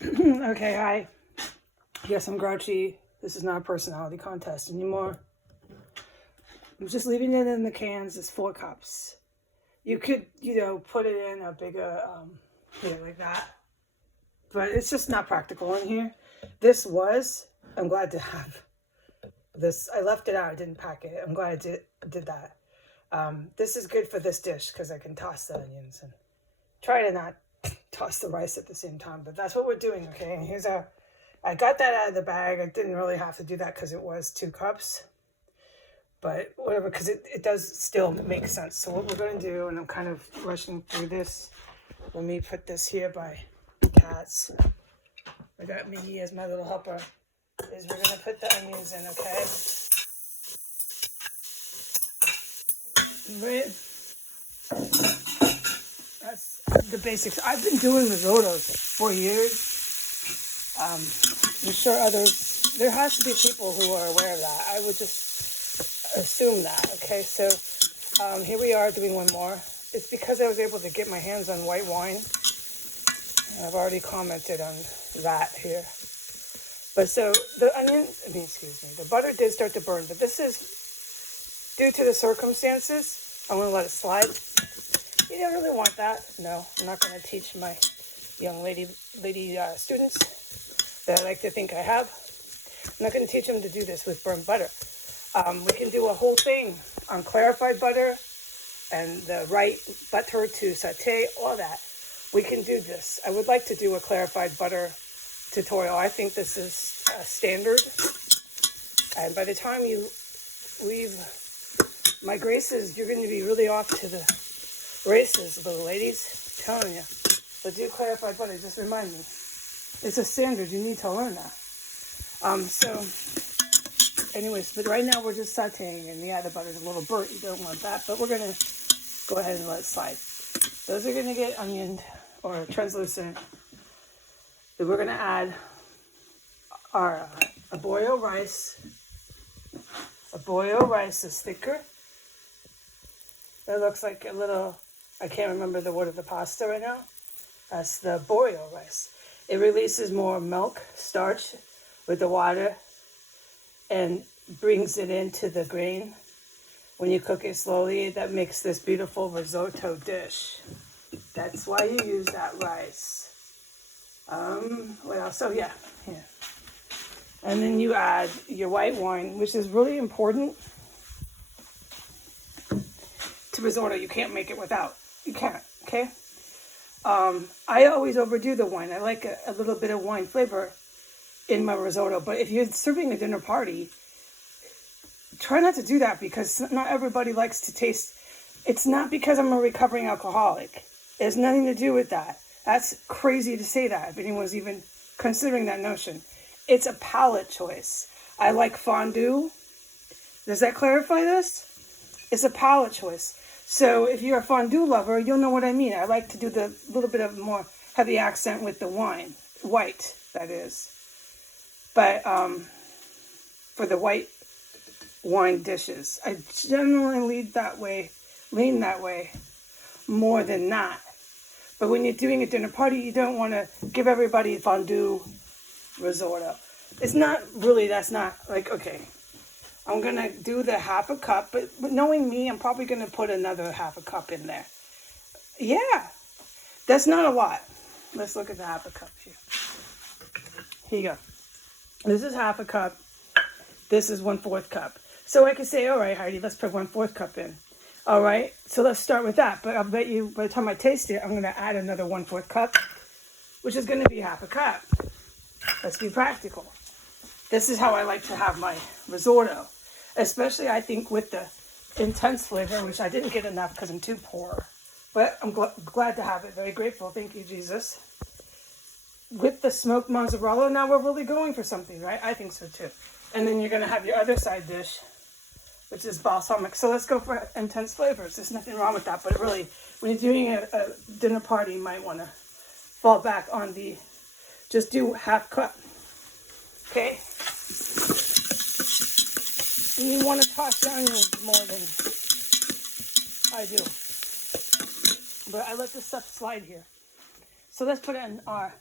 Okay, yes, I'm grouchy. This is not a personality contest anymore. I'm just leaving it in the cans as 4 cups. You could, put it in a bigger, like that. But it's just not practical in here. I'm glad to have this. I left it out. I didn't pack it. I'm glad I did that. This is good for this dish because I can toss the onions and try to not toss the rice at the same time. But that's what we're doing, okay? And I got that out of the bag. I didn't really have to do that because it was 2 cups. But whatever, because it does still make sense. So what we're going to do, and I'm kind of rushing through this. Let me put this here by cats. I got Miggy as my little helper. Is we're going to put the onions in, okay? Right? That's the basics. I've been doing risottos for years. I'm sure there has to be people who are aware of that. I would just assume that, okay? So here we are doing one more. It's because I was able to get my hands on white wine. And I've already commented on that here. But so the butter did start to burn, but this is due to the circumstances. I'm going to let it slide. You don't really want that. No, I'm not going to teach my young lady students that I like to think I have. I'm not going to teach them to do this with burnt butter. We can do a whole thing on clarified butter and the right butter to saute, all that. We can do this. I would like to do a clarified butter tutorial. I think this is standard. And by the time you leave my graces, you're going to be really off to the races, little ladies. I'm telling you. But do clarified butter. Just remind me. It's a standard. You need to learn that. Anyways, but right now we're just sauteing, and the butter's a little burnt. You don't want that, but we're going to go ahead and let it slide. Those are going to get onioned or translucent. Then we're going to add our aboyo rice. Aboyo rice is thicker. It looks like a little, I can't remember the word of the pasta right now. That's the aboyo rice. It releases more milk, starch with the water and brings it into the grain. When you cook it slowly, that makes this beautiful risotto dish. That's why you use that rice. What else? Oh, yeah. And then you add your white wine, which is really important to risotto. You can't make it without. You can't, okay? I always overdo the wine. I like a little bit of wine flavor in my risotto. But if you're serving a dinner party, try not to do that because not everybody likes to taste. It's not because I'm a recovering alcoholic. It has nothing to do with that. That's crazy to say that, if anyone's even considering that notion. It's a palate choice. I like fondue. Does that clarify this? It's a palate choice. So if you're a fondue lover, you'll know what I mean. I like to do the little bit of more heavy accent with the wine. White, that is. But for the white wine dishes, I generally lean that way more than not. But when you're doing a dinner party, you don't want to give everybody fondue risotto. It's not really, that's not like, okay, I'm going to do the half a cup, but knowing me, I'm probably going to put another half a cup in there. Yeah, that's not a lot. Let's look at the half a cup here. Here you go. This is half a cup. This is 1/4 cup. So I could say, all right, Heidi, let's put 1/4 cup in. All right, so let's start with that. But I'll bet you by the time I taste it, I'm going to add another 1/4 cup, which is going to be half a cup. Let's be practical. This is how I like to have my risotto, especially I think with the intense flavor, which I didn't get enough because I'm too poor. But I'm glad to have it. Very grateful. Thank you, Jesus. With the smoked mozzarella, now we're really going for something, right? I think so too. And then you're going to have your other side dish, which is balsamic. So let's go for intense flavors. There's nothing wrong with that. But really, when you're doing a dinner party, you might want to fall back on just do half cup. Okay? And you want to toss the onions more than I do. But I let this stuff slide here. So let's put in our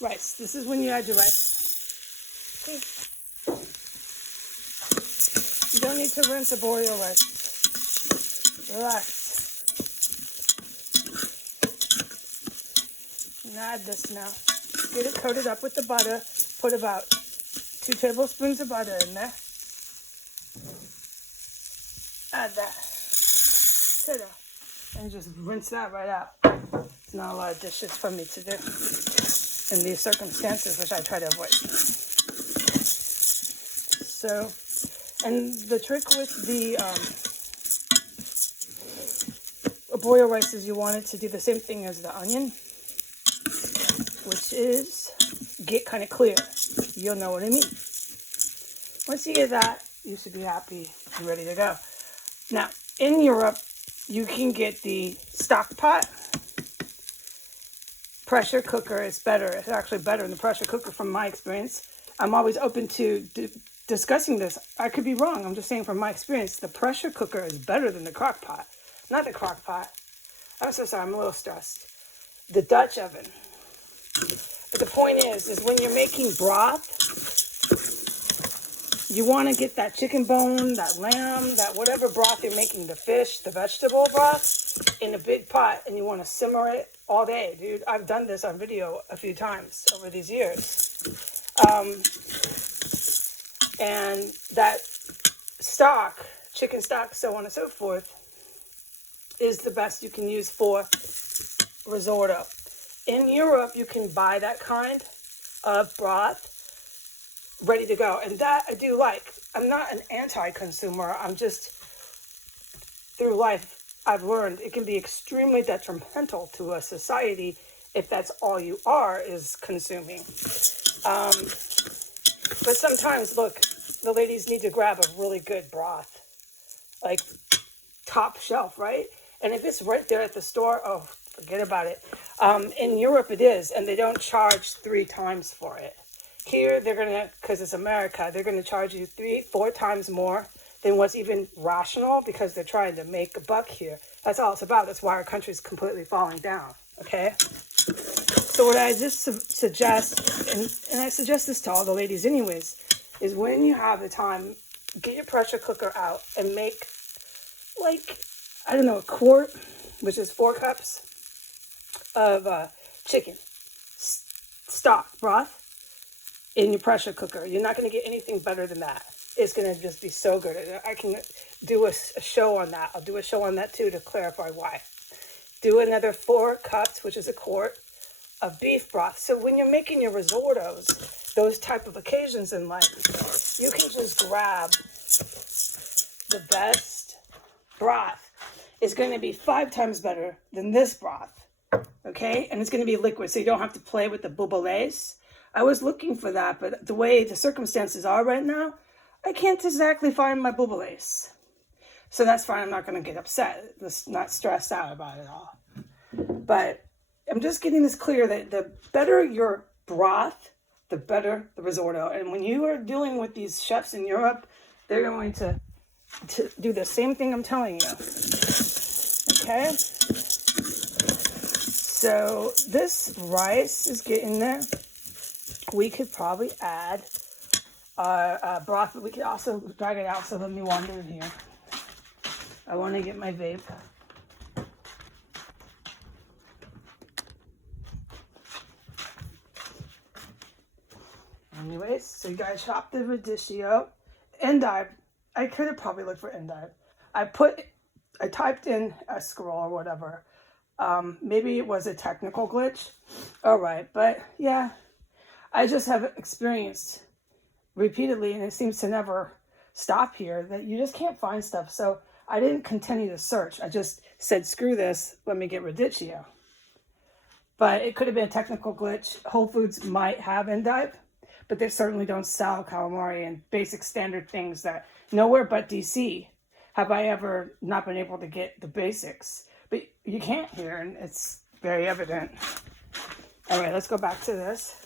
rice. This is when you add your rice. See? You don't need to rinse or boil your rice. Relax. And add this now. Get it coated up with the butter. Put about 2 tablespoons of butter in there. Add that. Ta-da. And just rinse that right out. It's not a lot of dishes for me to do in these circumstances, which I try to avoid. So, and the trick with the boiled rice is you want it to do the same thing as the onion, which is get kind of clear. You'll know what I mean. Once you get that, you should be happy and ready to go. Now, in Europe, you can get the stock pot. Pressure cooker is better. It's actually better than the pressure cooker from my experience. I'm always open to discussing this. I could be wrong. I'm just saying from my experience, the pressure cooker is better than the crock pot. Not the crock pot. I'm so sorry. I'm a little stressed. The Dutch oven. But the point is when you're making broth, you want to get that chicken bone, that lamb, that whatever broth you're making, the fish, the vegetable broth, in a big pot, and you want to simmer it all day, dude. I've done this on video a few times over these years. And that stock, chicken stock, so on and so forth, is the best you can use for risotto. In Europe, you can buy that kind of broth ready to go, and that I do like. I'm not an anti-consumer. I'm just, through life, I've learned it can be extremely detrimental to a society if that's all you are is consuming. But sometimes, look, the ladies need to grab a really good broth, like top shelf, right? And if it's right there at the store, oh, forget about it. In Europe it is, and they don't charge 3 times for it. Here, they're going to, because it's America, they're going to charge you 3-4 times more than what's even rational because they're trying to make a buck here. That's all it's about. That's why our country's completely falling down, okay? So what I just suggest, and I suggest this to all the ladies anyways, is when you have the time, get your pressure cooker out and make, like, I don't know, a quart, which is 4 cups of chicken stock broth in your pressure cooker. You're not going to get anything better than that. It's going to just be so good. I can do a show on that. I'll do a show on that too to clarify why. Do another 4 cups, which is a quart, of beef broth. So when you're making your risottos, those type of occasions in life, you can just grab the best broth. It's going to be 5 times better than this broth, okay? And it's going to be liquid, so you don't have to play with the bouillabaisse. I was looking for that, but the way the circumstances are right now, I can't exactly find my bouillabaisse. So that's fine. I'm not going to get upset. Just not stressed out about it all. But I'm just getting this clear that the better your broth, the better the risotto. And when you are dealing with these chefs in Europe, they're going to do the same thing I'm telling you. Okay? So this rice is getting there. We could probably add broth, but we could also drag it out. So let me wander in here. I want to get my vape. Anyways, so you guys chop the radicchio. Endive. I could have probably looked for endive. I typed in escarole or whatever. Maybe it was a technical glitch. All right, but yeah, I just have experienced repeatedly, and it seems to never stop here, that you just can't find stuff. So I didn't continue to search. I just said, screw this, let me get radicchio. But it could have been a technical glitch. Whole Foods might have endive, but they certainly don't sell calamari and basic standard things that nowhere but DC have I ever not been able to get the basics. But you can't here, and it's very evident. All right, let's go back to this.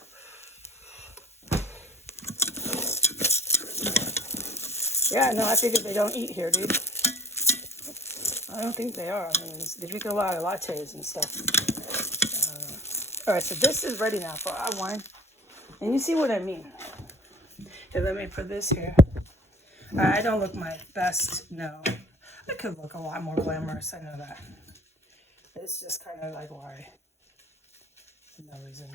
Yeah, no, I figured they don't eat here, dude. I don't think they are. I mean, they drink a lot of lattes and stuff. All right, so this is ready now for our wine. And you see what I mean. Here, let me put this here. I don't look my best, no. I could look a lot more glamorous, I know that. It's just kind of like why. No reason.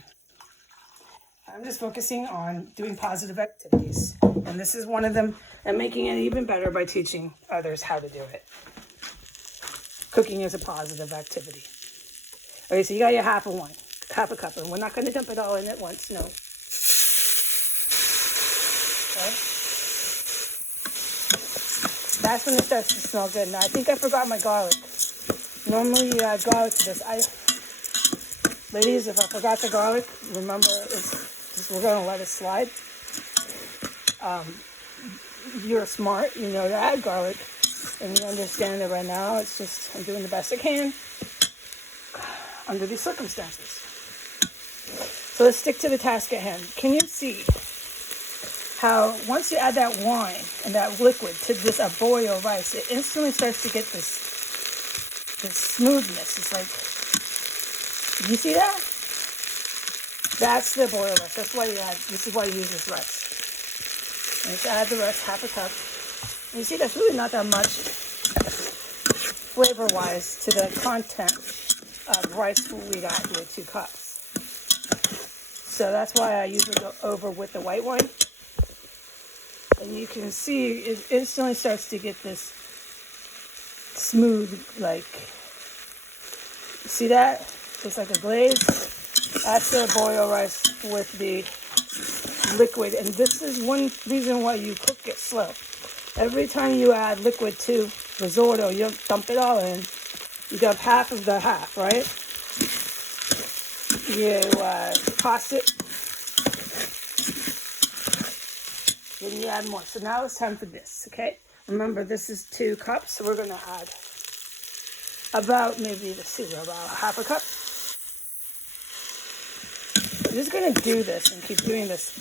I'm just focusing on doing positive activities. And this is one of them, and making it even better by teaching others how to do it. Cooking is a positive activity. Okay, so you got your half a cup, and we're not going to dump it all in at once, no. Okay. That's when it starts to smell good. Now, I think I forgot my garlic. Normally, you add garlic to this. Ladies, if I forgot the garlic, remember, we're going to let it slide. You're smart, you know to add garlic, and you understand that right now it's just, I'm doing the best I can under these circumstances. So let's stick to the task at hand. Can you see how once you add that wine and that liquid to this arborio rice, it instantly starts to get this smoothness? It's like, you see that? That's the arborio rice. That's why this is why you use this rice. And just add the rest, half a cup. And you see that's really not that much flavor-wise to the content of rice we got here, 2 cups. So that's why I usually go over with the white wine. And you can see it instantly starts to get this smooth, like, see that? It's like a glaze. That's the arborio rice with the liquid. And this is one reason why you cook it slow. Every time you add liquid to risotto, you don't dump it all in. You dump half of the half, right? You toss it. Then you add more. So now it's time for this, okay? Remember, this is 2 cups, so we're going to add about, maybe, let's see, about half a cup. I'm just going to do this and keep doing this.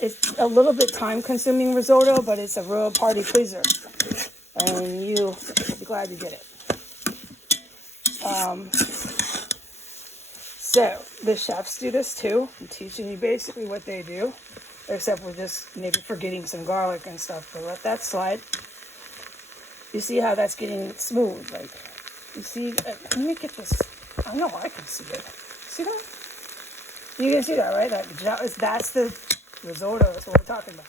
It's a little bit time-consuming risotto, but it's a real party pleaser. And you'll be glad you did it. So, the chefs do this too. I'm teaching you basically what they do. Except we're just maybe forgetting some garlic and stuff. But let that slide. You see how that's getting smooth? Like, you see, let me get this. I know I can see it. See that? You can see that, right? That's the risotto. That's what we're talking about.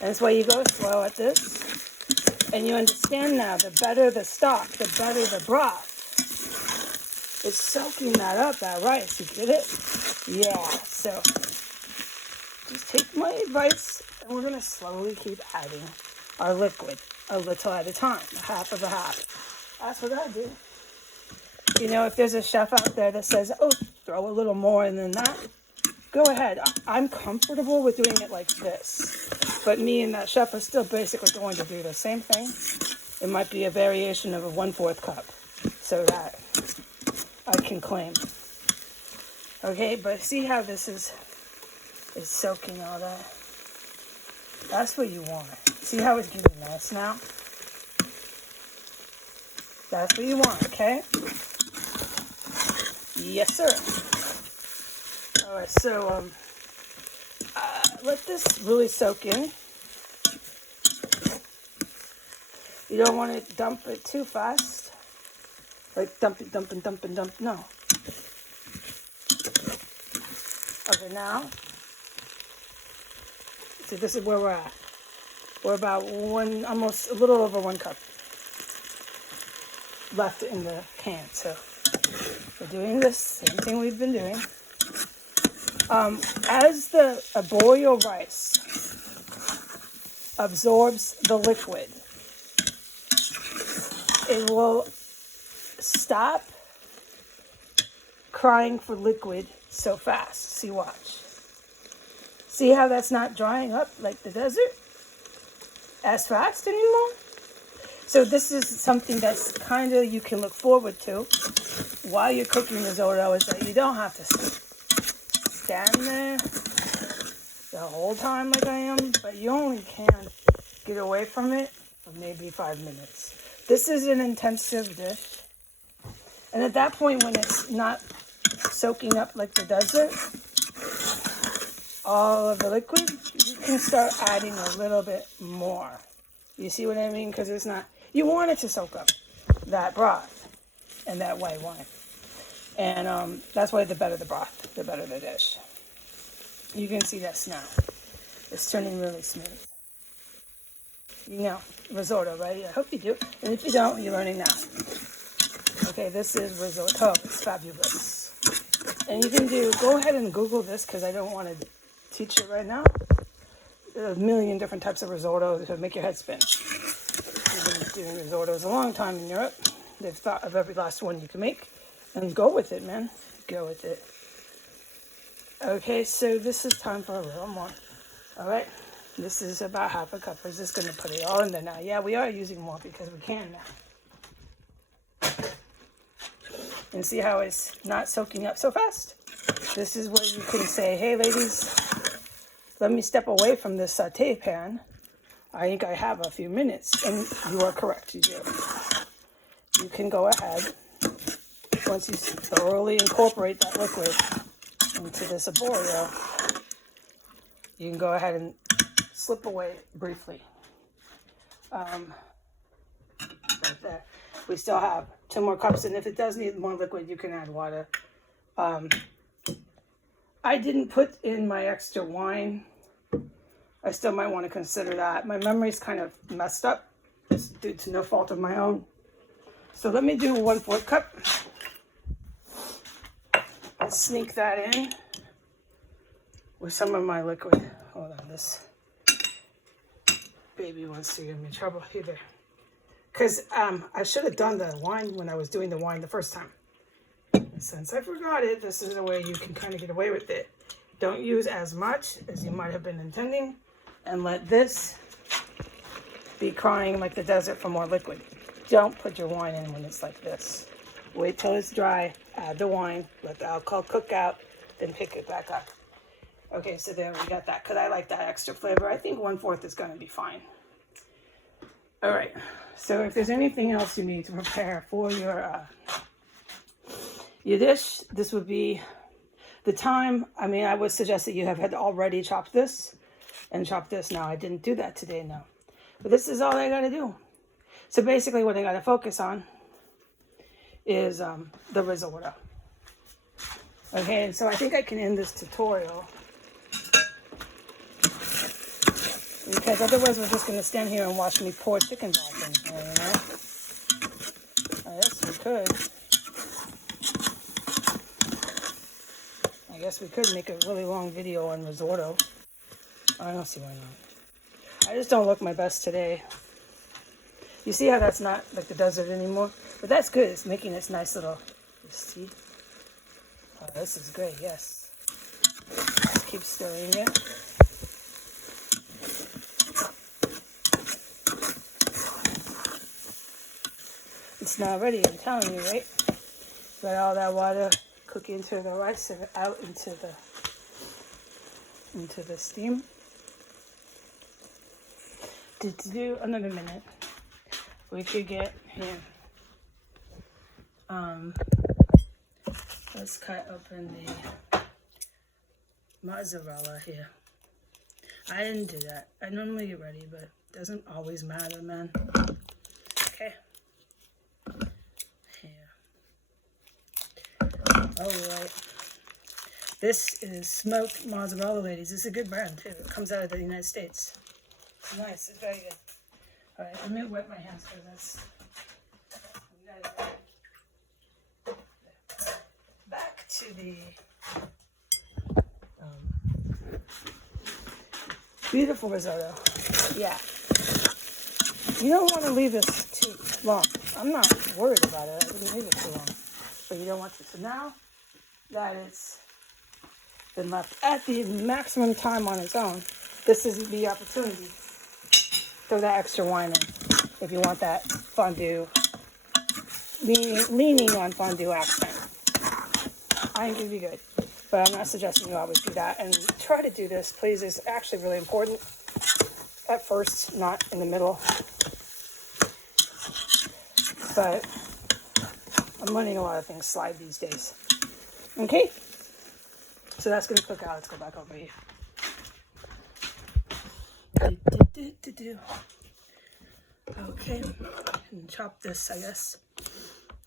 And that's why you go slow at this. And you understand now, the better the stock, the better the broth. It's soaking that up, that rice. You get it? Yeah. So just take my advice, and we're going to slowly keep adding our liquid a little at a time, half of a half. That's what I do. You know, if there's a chef out there that says, oh, throw a little more than that, go ahead. I'm comfortable with doing it like this. But me and that chef are still basically going to do the same thing. It might be a variation of a 1/4 cup, so that I can claim. Okay, but see how this is soaking all that? That's what you want. See how it's getting nice now? That's what you want, okay? Yes, sir. All right, so let this really soak in. You don't want to dump it too fast. Like dump it, dump and dump and dump. No. Okay, now. See, this is where we're at. We're about almost a little over 1 cup left in the can. So we're doing this same thing we've been doing. As the arborio rice absorbs the liquid, it will stop crying for liquid so fast. See, watch. See how that's not drying up like the desert as fast anymore? So this is something that's kind of you can look forward to while you're cooking risotto, is that you don't have to stand there the whole time like I am, but you only can get away from it for maybe 5 minutes. This is an intensive dish. And at that point, when it's not soaking up like the desert, all of the liquid, you can start adding a little bit more. You see what I mean? Because it's not, you want it to soak up that broth and that white wine. And that's why the better the broth, the better the dish. You can see this now. It's turning really smooth. You know, risotto, right? I hope you do. And if you don't, you're learning now. Okay, this is risotto. It's fabulous. And you can go ahead and Google this because I don't want to teach it right now. There are a million different types of risotto that make your head spin. We've been doing risottos a long time in Europe. They've thought of every last one you can make. And go with it, man. Go with it. Okay, so this is time for a little more. All right. This is about half a cup. We're just going to put it all in there now. Yeah, we are using more because we can now. And see how it's not soaking up so fast? This is where you can say, hey, ladies, let me step away from this saute pan. I think I have a few minutes. And you are correct, you do. You can go ahead, once you thoroughly incorporate that liquid into this arborio, you can go ahead and slip away briefly. Right there. We still have 2 more cups, and if it does need more liquid, you can add water. I didn't put in my extra wine. I still might want to consider that. My memory's kind of messed up. It's due to no fault of my own. So let me do 1/4 cup. Let's sneak that in with some of my liquid. Hold on, this baby wants to give me trouble here. Because I should have done the wine when I was doing the wine the first time. And since I forgot it, this is a way you can kind of get away with it. Don't use as much as you might have been intending, and let this be crying like the desert for more liquid. Don't put your wine in when it's like this. Wait till it's dry, add the wine, let the alcohol cook out, then pick it back up. Okay, so there we got that, because I like that extra flavor. I think 1/4 is going to be fine. All right, so if there's anything else you need to prepare for your dish, this would be the time. I mean, I would suggest that you have had already chopped this and chopped this. Now, I didn't do that today, no. But this is all I got to do. So basically what I got to focus on is the risotto. Okay, so I think I can end this tutorial, because otherwise we're just going to stand here and watch me pour chicken broth in here, you know? I guess we could. I guess we could make a really long video on risotto. I don't see why not. I just don't look my best today. You see how that's not like the desert anymore? But that's good. It's making this nice little, you see? Oh, this is great, yes. Just keep stirring it. It's not ready, I'm telling you, right? Let all that water cook into the rice and out into the steam. To do another minute, we could get here. Let's cut open the mozzarella here. I didn't do that. I normally get ready, but it doesn't always matter, man. Okay. Here. All right. This is smoked mozzarella, ladies. This is a good brand, too. It comes out of the United States. It's nice. It's very good. All right, let me wet my hands for this. Back to the beautiful risotto. Yeah. You don't want to leave this too long. I'm not worried about it. I didn't leave it too long. But you don't want to. So now that it's been left at the maximum time on its own, this is the opportunity. Throw that extra wine in if you want that fondue, leaning on fondue accent. I think it'd be good, but I'm not suggesting you always do that. And try to do this, please. It's actually really important at first, not in the middle. But I'm letting a lot of things slide these days. Okay? So that's going to cook out. Let's go back over here. Okay, and chop this, I guess.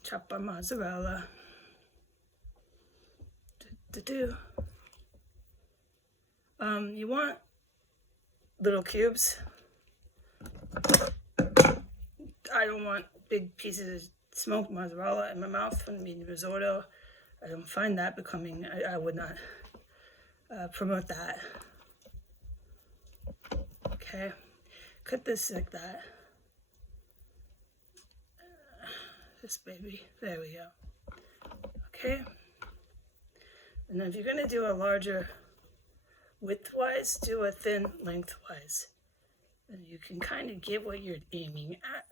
Chop our mozzarella. You want little cubes. I don't want big pieces of smoked mozzarella in my mouth when I'm eating risotto. I don't find that becoming, I would not promote that. Okay, cut this like that. This baby, there we go. Okay, and then if you're gonna do a larger widthwise, do a thin lengthwise. And you can kind of get what you're aiming at.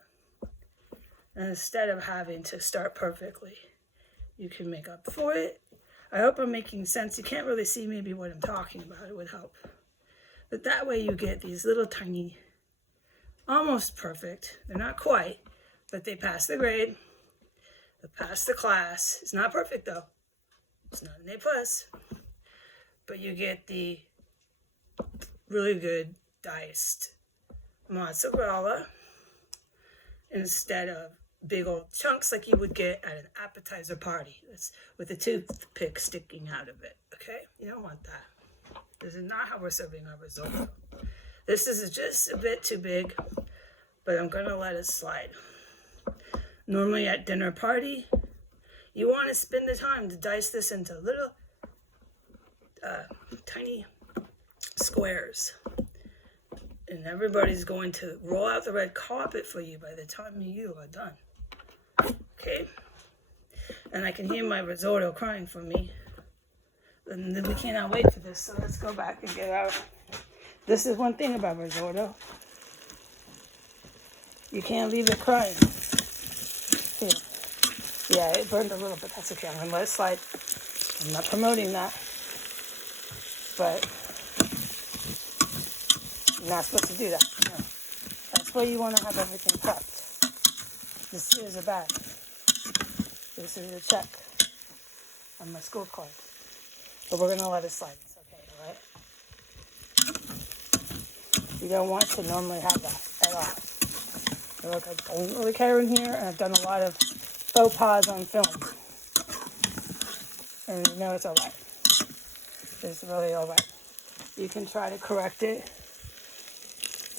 And instead of having to start perfectly, you can make up for it. I hope I'm making sense. You can't really see maybe what I'm talking about. It would help. But that way you get these little tiny, almost perfect. They're not quite, but they pass the grade. They pass the class. It's not perfect though. It's not an A+. But you get the really good diced mozzarella instead of big old chunks like you would get at an appetizer party. That's with a toothpick sticking out of it. Okay, you don't want that. This is not how we're serving our risotto. This is just a bit too big, but I'm gonna let it slide. Normally at dinner party, you want to spend the time to dice this into little tiny squares. And everybody's going to roll out the red carpet for you by the time you are done. Okay? And I can hear my risotto crying for me. And we cannot wait for this, so let's go back and get out. This is one thing about risotto. You can't leave it crying. Here. Yeah, it burned a little bit. That's okay. I'm going to let it slide. I'm not promoting that. But you're not supposed to do that. No. That's why you want to have everything prepped. This is a bag. This is a check on my school card. But we're going to let it slide. It's okay, all right? You don't want to normally have that at all. Look, I don't really care in here, and I've done a lot of faux pas on film. And you know it's all right. It's really all right. You can try to correct it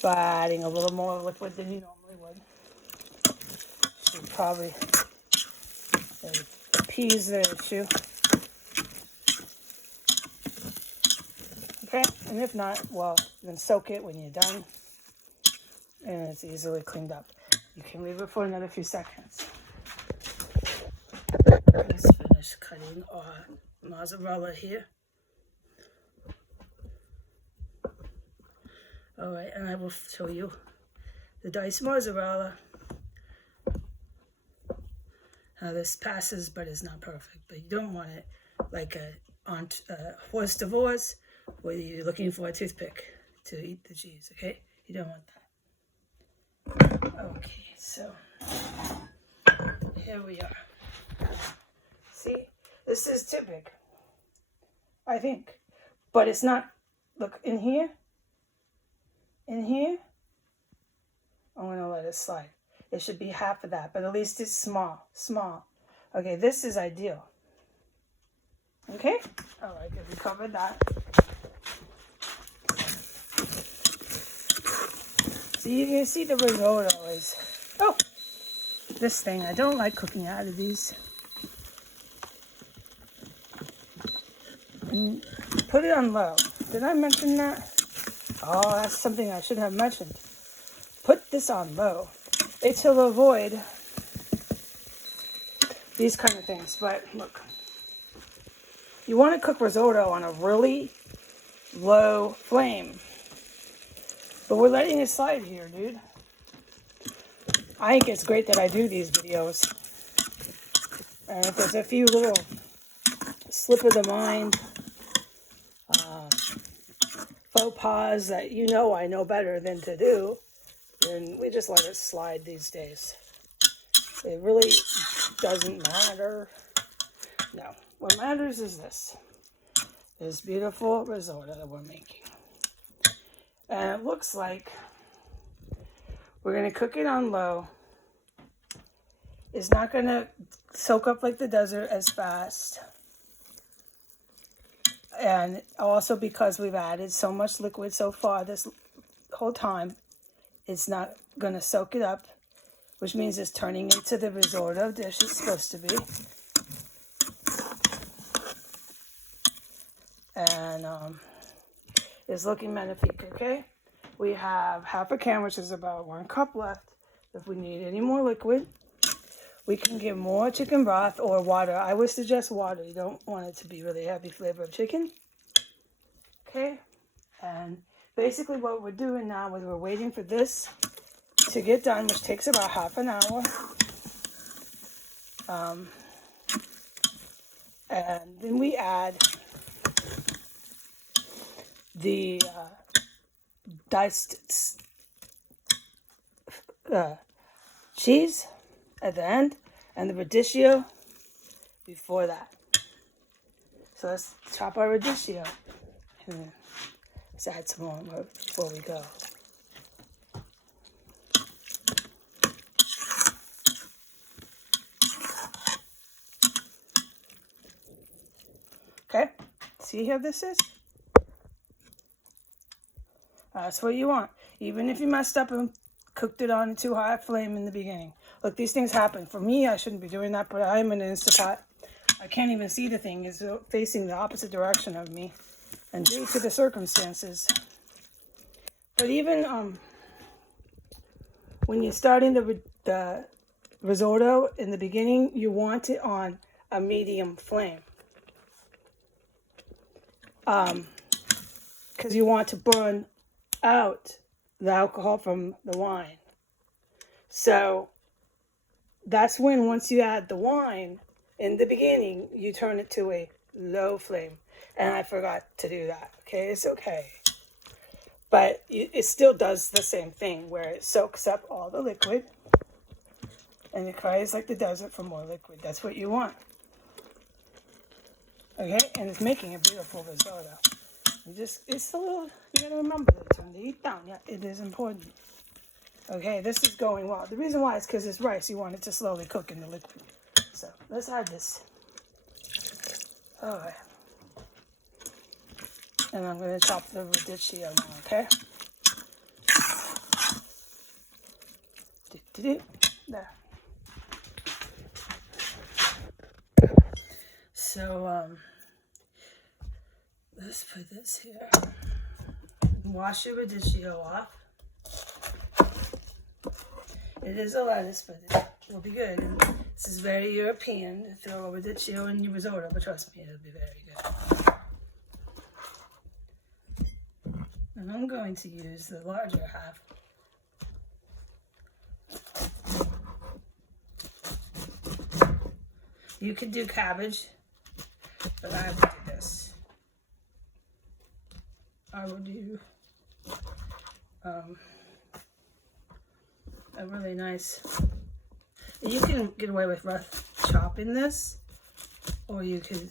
by adding a little more liquid than you normally would. Should probably appease the issue. Okay, and if not, well, then soak it when you're done. And it's easily cleaned up. You can leave it for another few seconds. Let's finish cutting our mozzarella here. All right, and I will show you the diced mozzarella. How this passes, but it's not perfect. But you don't want it like a horse divorce, where you're looking for a toothpick to eat the cheese. Okay, you don't want that. Okay, so here we are. See, this is too big, I think, but it's not. Look in here. In here, I'm going to let it slide. It should be half of that, but at least it's small. Okay, this is ideal. Okay? All right, good. We covered that. So you can see the risotto is... Oh! This thing. I don't like cooking out of these. And put it on low. Did I mention that? Oh, that's something I should have mentioned. Put this on low. It's to avoid these kind of things. But look, you want to cook risotto on a really low flame. But we're letting it slide here, dude. I think it's great that I do these videos. And if there's a few little slip of the mind, faux pas that you know I know better than to do, then we just let it slide these days. It really doesn't matter. No, what matters is this beautiful risotto that we're making. And it looks like we're going to cook it on low. It's not going to soak up like the desert as fast. And also because we've added so much liquid so far this whole time, it's not going to soak it up, which means it's turning into the risotto dish it's supposed to be. And it's looking magnifique, okay? We have half a can, which is about 1 cup left. If we need any more liquid, we can get more chicken broth or water. I would suggest water. You don't want it to be really heavy flavor of chicken. Okay? And basically what we're doing now is we're waiting for this to get done, which takes about half an hour. And then we add the diced cheese at the end and the radicchio before that. So let's chop our radicchio and let's add some more before we go. Okay, see how this is? That's what you want. Even if you messed up and cooked it on a too high a flame in the beginning. Look, these things happen. For me, I shouldn't be doing that, but I'm in an Instapot. I can't even see the thing. It's facing the opposite direction of me. And due to the circumstances. But even when you're starting the risotto in the beginning, you want it on a medium flame. Because you want to burn out the alcohol from the wine. So that's when, once you add the wine in the beginning, you turn it to a low flame. And I forgot to do that. Okay, it's okay. But it still does the same thing where it soaks up all the liquid and it cries like the desert for more liquid. That's what you want. Okay, and it's making a beautiful risotto. It's a little, you gotta remember to turn the heat down. Yeah, it is important. Okay, this is going well. The reason why is because it's rice. You want it to slowly cook in the liquid. So let's add this. All right. And I'm gonna chop the radicchio now, okay? There. So, let's put this here. Wash your radicchio off. It is a lettuce, but it will be good. And this is very European. Throw a radicchio in your risotto, but trust me, it'll be very good. And I'm going to use the larger half. You could do cabbage, but I would do this. I would do a really nice, you can get away with rough chopping this, or you could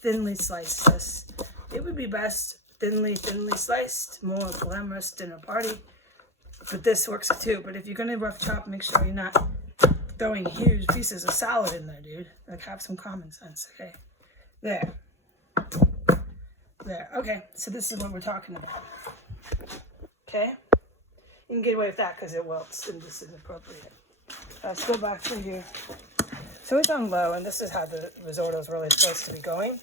thinly slice this. It would be best thinly sliced, more glamorous dinner party, but this works too. But if you're gonna rough chop, make sure you're not throwing huge pieces of salad in there, dude. Like, have some common sense. Okay, there, okay, so this is what we're talking about. Okay, you can get away with that because it wilts and this is appropriate. Let's go back to here. So it's on low, and this is how the risotto is really supposed to be going.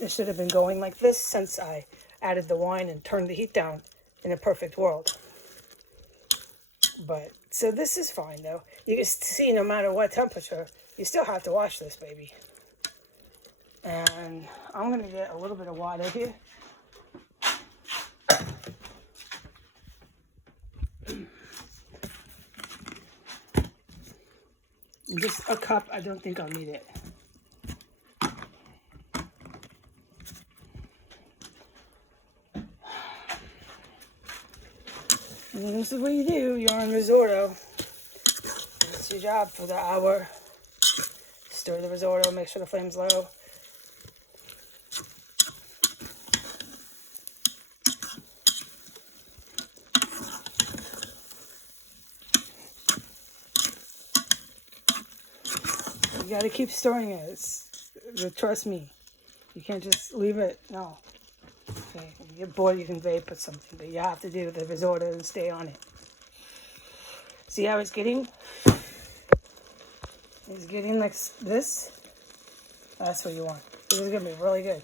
It should have been going like this since I added the wine and turned the heat down in a perfect world. But, so this is fine though. You can see no matter what temperature, you still have to wash this baby. And I'm going to get a little bit of water here. Just a cup, I don't think I'll need it. And this is what you do, you're on risotto. your job for the hour. Stir the risotto, make sure the flame's low. You gotta keep stirring it. Trust me. You can't just leave it. No. Okay. If you get bored, you can vape or something, but you have to do the risotto and stay on it. See how it's getting? It's getting like this. That's what you want. This is gonna be really good.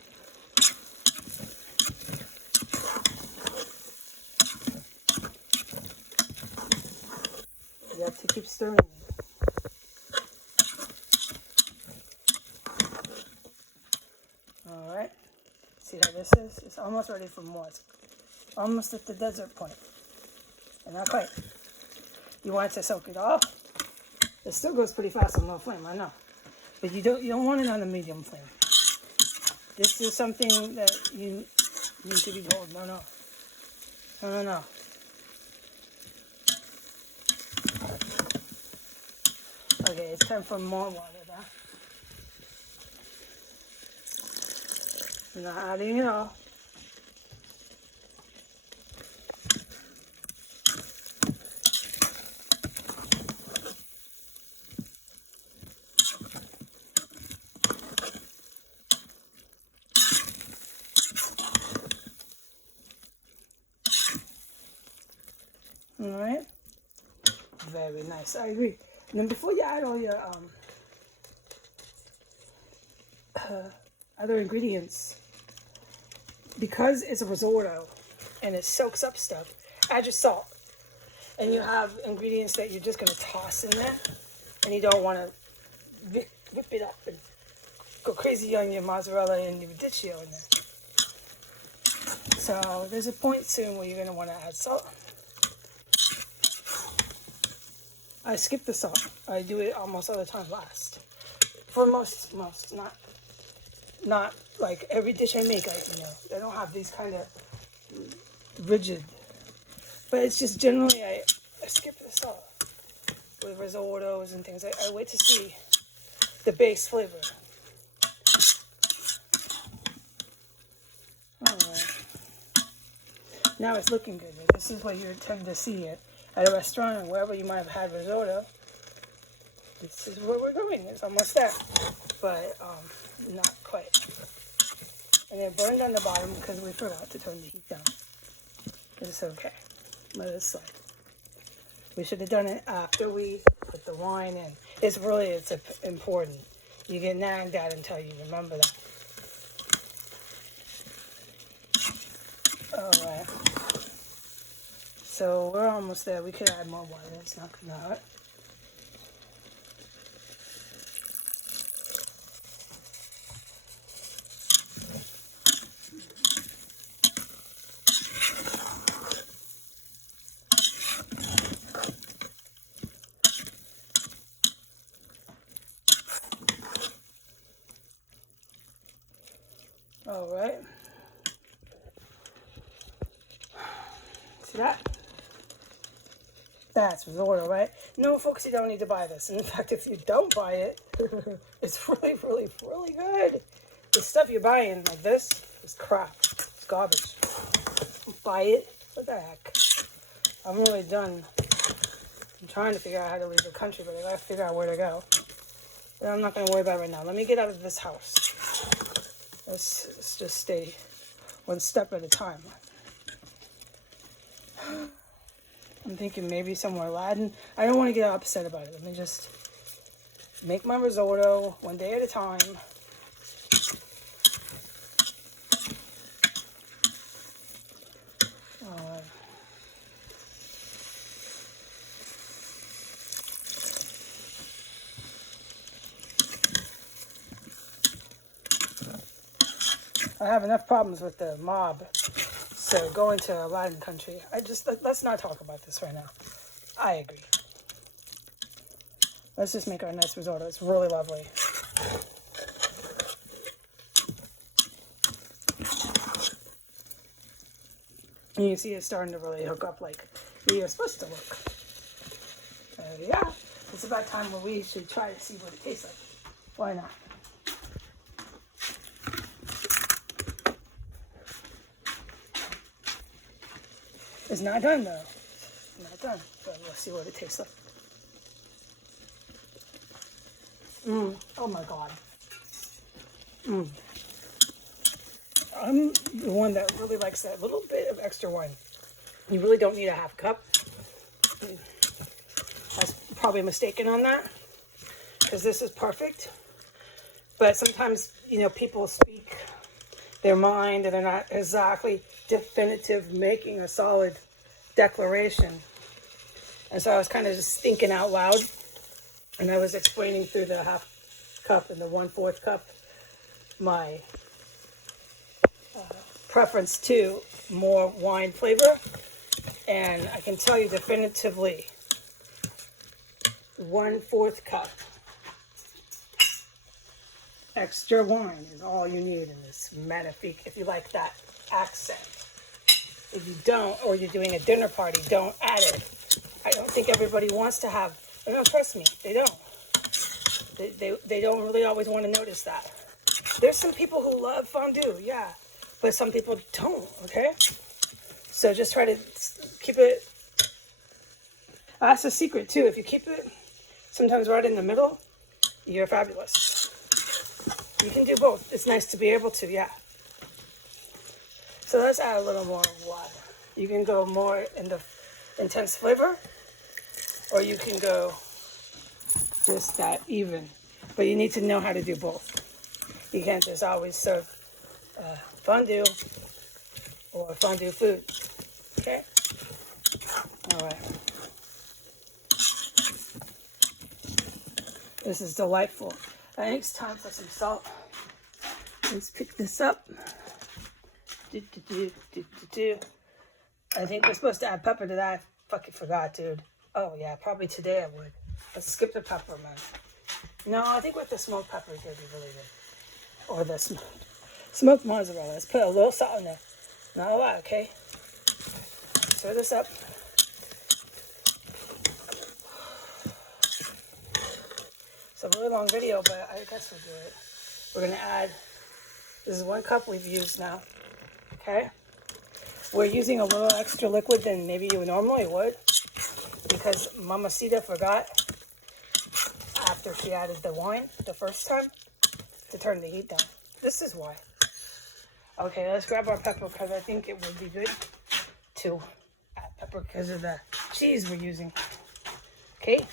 You have to keep stirring it. Alright. See how this is? It's almost ready for more. It's almost at the desert point. And not quite. You want it to soak it off. It still goes pretty fast on low flame, I know. But you don't want it on a medium flame. This is something that you need to be told. No. Okay, it's time for more water now. You're not adding it all. Alright. Very nice. I agree. And then before you add all your other ingredients, because it's a risotto and it soaks up stuff, add your salt. And you have ingredients that you're just going to toss in there, and you don't want to whip it up and go crazy on your mozzarella and your radicchio in there. So there's a point soon where you're going to want to add salt. I skip the salt. I do it almost all the time last. For most, not like every dish I make, I don't have these kind of rigid. But it's just generally, I skip the salt with risottos and things. I wait to see the base flavor. Alright. Now it's looking good. This is what you tend to see at a restaurant or wherever you might have had risotto. This is where we're going. It's almost there, but not quite. And it burned on the bottom because we forgot to turn the heat down. It's okay. Let it slide. We should have done it after we put the wine in. It's important. You get nagged at until you remember that. Alright. So we're almost there. We could add more water. It's not going to hurt. Alright. See that? That's risotto, right? No, folks, you don't need to buy this. And in fact, if you don't buy it, it's really, really, really good. The stuff you're buying like this is crap. It's garbage. Buy it. What the heck? I'm really done. I'm trying to figure out how to leave the country, but I gotta figure out where to go. But I'm not gonna worry about it right now. Let me get out of this house. Let's just stay one step at a time. I'm thinking maybe somewhere Latin. I don't want to get upset about it. Let me just make my risotto one day at a time. I have enough problems with the mob. So going to a Latin country, let's not talk about this right now. I agree. Let's just make our nice risotto. It's really lovely. And you can see it's starting to really hook up like you're supposed to look. Yeah. It's about time where we should try to see what it tastes like. Why not? It's not done though. It's not done. But we'll see what it tastes like. Oh my God. I'm the one that really likes that little bit of extra wine. You really don't need a half cup. I was probably mistaken on that because this is perfect. But sometimes, people speak their mind and they're not exactly definitive, making a solid declaration. And so I was kind of just thinking out loud, and I was explaining through the half cup and the 1/4 cup my preference to more wine flavor. And I can tell you definitively, 1/4 cup extra wine is all you need in this magnifique if you like that accent. If you don't, or you're doing a dinner party, don't add it. I don't think everybody wants to have, no, trust me, they don't. They don't really always want to notice that. There's some people who love fondue, yeah, but some people don't, okay? So just try to keep it, that's a secret too. If you keep it sometimes right in the middle, you're fabulous. You can do both. It's nice to be able to, yeah. So let's add a little more water. You can go more in the intense flavor, or you can go just that even. But you need to know how to do both. You can't just always serve fondue or fondue food. Okay? All right. This is delightful. I think it's time for some salt. Let's pick this up. I think we're supposed to add pepper to that. I fucking forgot, dude. Oh, yeah, probably today I would. Let's skip the pepper, man. No, I think with the smoked pepper, it's going to be really good. Or the smoked mozzarella. Let's put a little salt in there. Not a lot, okay? Stir this up. It's a really long video, but I guess we'll do it. We're going to add, this is 1 cup we've used now. Okay? We're using a little extra liquid than maybe you normally would, because Mamacita forgot after she added the wine the first time to turn the heat down. This is why. Okay, let's grab our pepper because I think it would be good to add pepper because of the cheese we're using. Okay?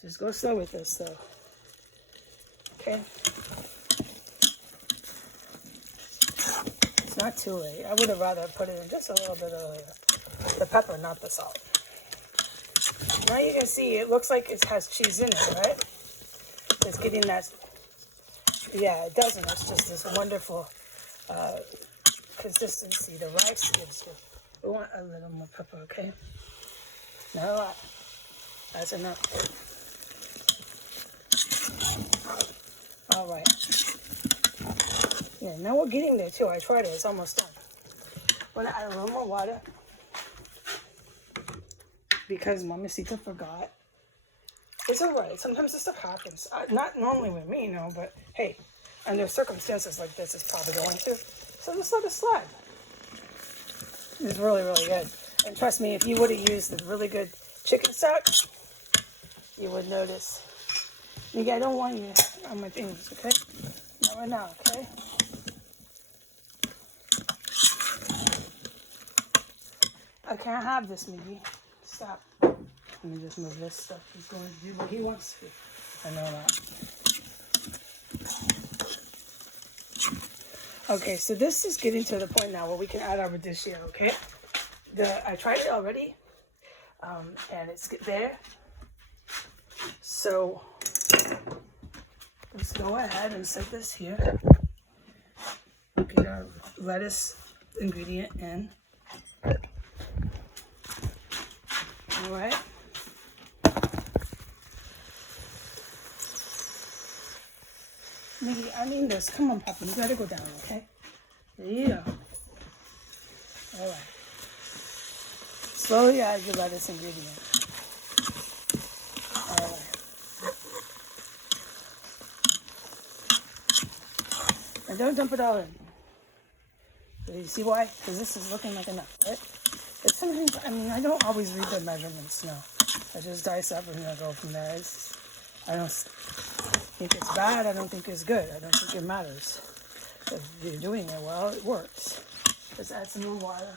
Just go slow with this though. Okay? It's not too late. I would have rather put it in just a little bit earlier. The pepper, not the salt. Now you can see it looks like it has cheese in it, right? It's getting that, yeah, it doesn't. It's just this wonderful consistency the rice gives you. We want a little more pepper, okay? Not a lot. That's enough. All right. Yeah, now we're getting there too. I tried it. It's almost done. I'm going to add a little more water because Mamacita forgot. It's all right. Sometimes this stuff happens. Not normally with me, but hey, under circumstances like this, it's probably going to. So just let it slide. It's really, really good. And trust me, if you would have used the really good chicken stock, you would notice. Miggy, I don't want you on my fingers, okay? Not right now, okay? I can't have this, Miggy. Stop. Let me just move this stuff. He's going to do what he wants to. I know that. Okay, so this is getting to the point now where we can add our radicchio, okay? I tried it already, and it's there. So let's go ahead and set this here. Get our lettuce ingredient in. All right. Miggy, I mean this. Come on, Papa. You gotta go down, okay? There you go. All right. Slowly add your lettuce ingredient. And don't dump it all in. Do you see why? Because this is looking like enough, right? It's sometimes, I mean, I don't always read the measurements, no. I just dice up and go from there. I don't think it's bad. I don't think it's good. I don't think it matters. If you're doing it well, it works. Let's add some more water.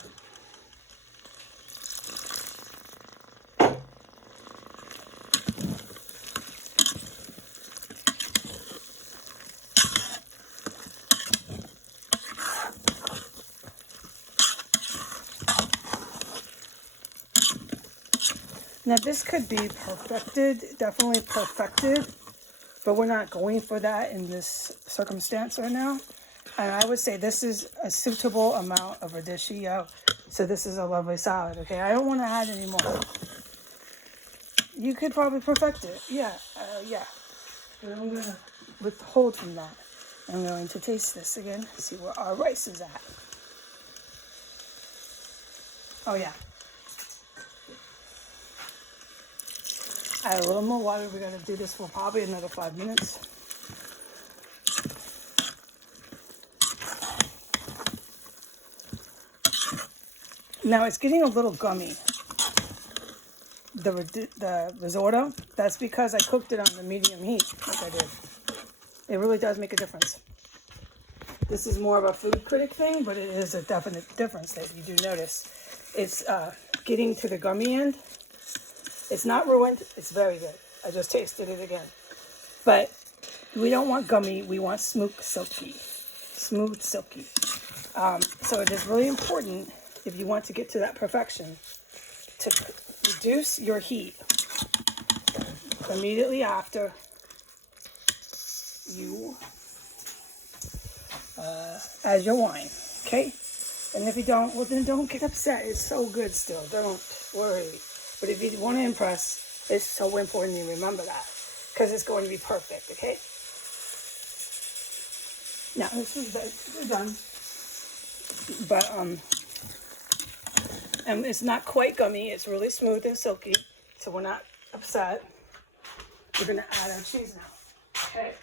Now this could be perfected, definitely perfected, but we're not going for that in this circumstance right now. And I would say this is a suitable amount of radicchio. So this is a lovely salad, okay? I don't want to add any more. You could probably perfect it, yeah. But I'm going to withhold from that. I'm going to taste this again, see where our rice is at. Oh yeah. Add a little more water. We're going to do this for probably another 5 minutes. Now it's getting a little gummy. The risotto, that's because I cooked it on the medium heat, like I did. It really does make a difference. This is more of a food critic thing, but it is a definite difference that you do notice. It's getting to the gummy end. It's not ruined. It's very good. I just tasted it again. But we don't want gummy. We want smooth, silky. Smooth, silky. So it is really important, if you want to get to that perfection, to reduce your heat immediately after you add your wine. Okay? And if you don't, well then don't get upset. It's so good still. Don't worry. But if you want to impress, it's so important you remember that, because it's going to be perfect, okay? Now, this is done. But, and it's not quite gummy. It's really smooth and silky, so we're not upset. We're going to add our cheese now, okay?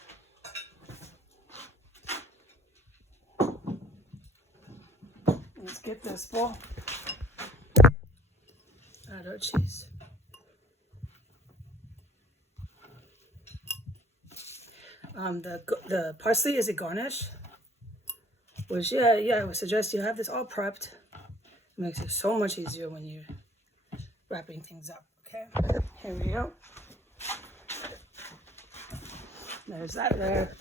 Let's get this bowl. Add our cheese. The parsley is a garnish, which I would suggest you have this all prepped. It makes it so much easier when you're wrapping things up. Okay, here we go. There's that there.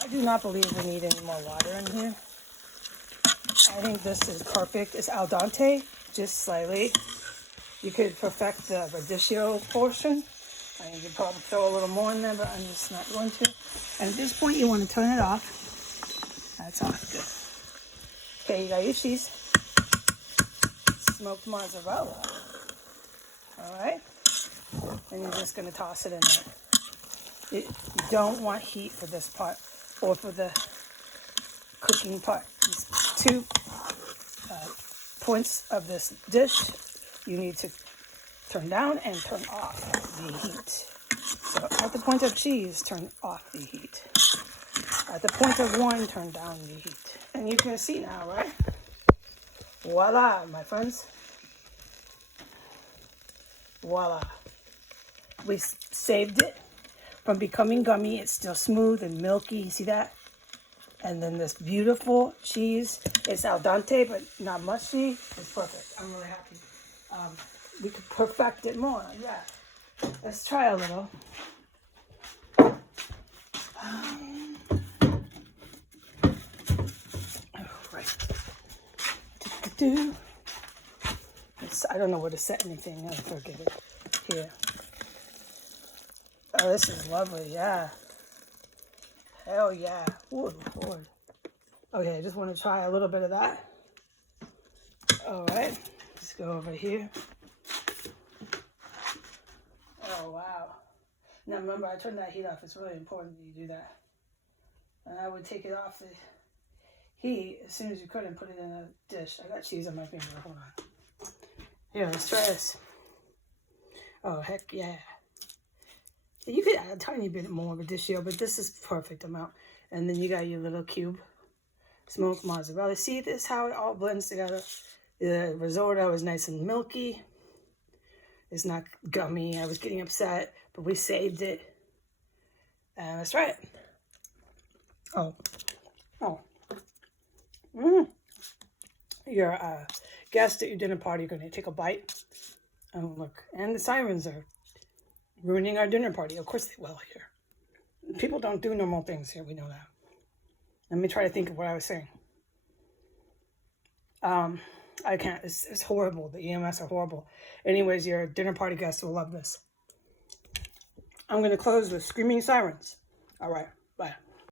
I do not believe we need any more water in here. I think this is perfect. It's al dente, just slightly. You could perfect the radicchio portion. You could probably throw a little more in there, but I'm just not going to. And at this point, you want to turn it off. That's off. Good. Okay, you got your cheese. Smoked mozzarella. All right. And you're just going to toss it in there. You don't want heat for this part or for the cooking part. These 2 points of this dish, you need to turn down and turn off the heat. So at the point of cheese, turn off the heat. At the point of wine, turn down the heat. And you can see now, right? Voila, my friends. Voila. We saved it from becoming gummy. It's still smooth and milky. You see that? And then this beautiful cheese. It's al dente, but not mushy. It's perfect. I'm really happy. We could perfect it more. Yeah. Let's try a little. Right. I don't know where to set anything. I forget it. Here. Oh, this is lovely. Yeah. Hell yeah. Ooh, Lord. Okay, I just want to try a little bit of that. All right. Let's go over here. Oh, wow. Now, remember, I turned that heat off. It's really important that you do that. And I would take it off the heat as soon as you could and put it in a dish. I got cheese on my finger. Hold on. Here, let's try this. Oh, heck yeah. You could add a tiny bit more of a dish here, but this is perfect amount. And then you got your little cube smoked mozzarella. See this, how it all blends together? The risotto is nice and milky. It's not gummy. I was getting upset, but we saved it. And let's try it. Oh. Your guest at your dinner party are going to take a bite. Oh, look. And the sirens are ruining our dinner party. Of course they will here. People don't do normal things here. We know that. Let me try to think of what I was saying. I can't. It's horrible. The EMS are horrible. Anyways, your dinner party guests will love this. I'm going to close with screaming sirens. All right. Bye.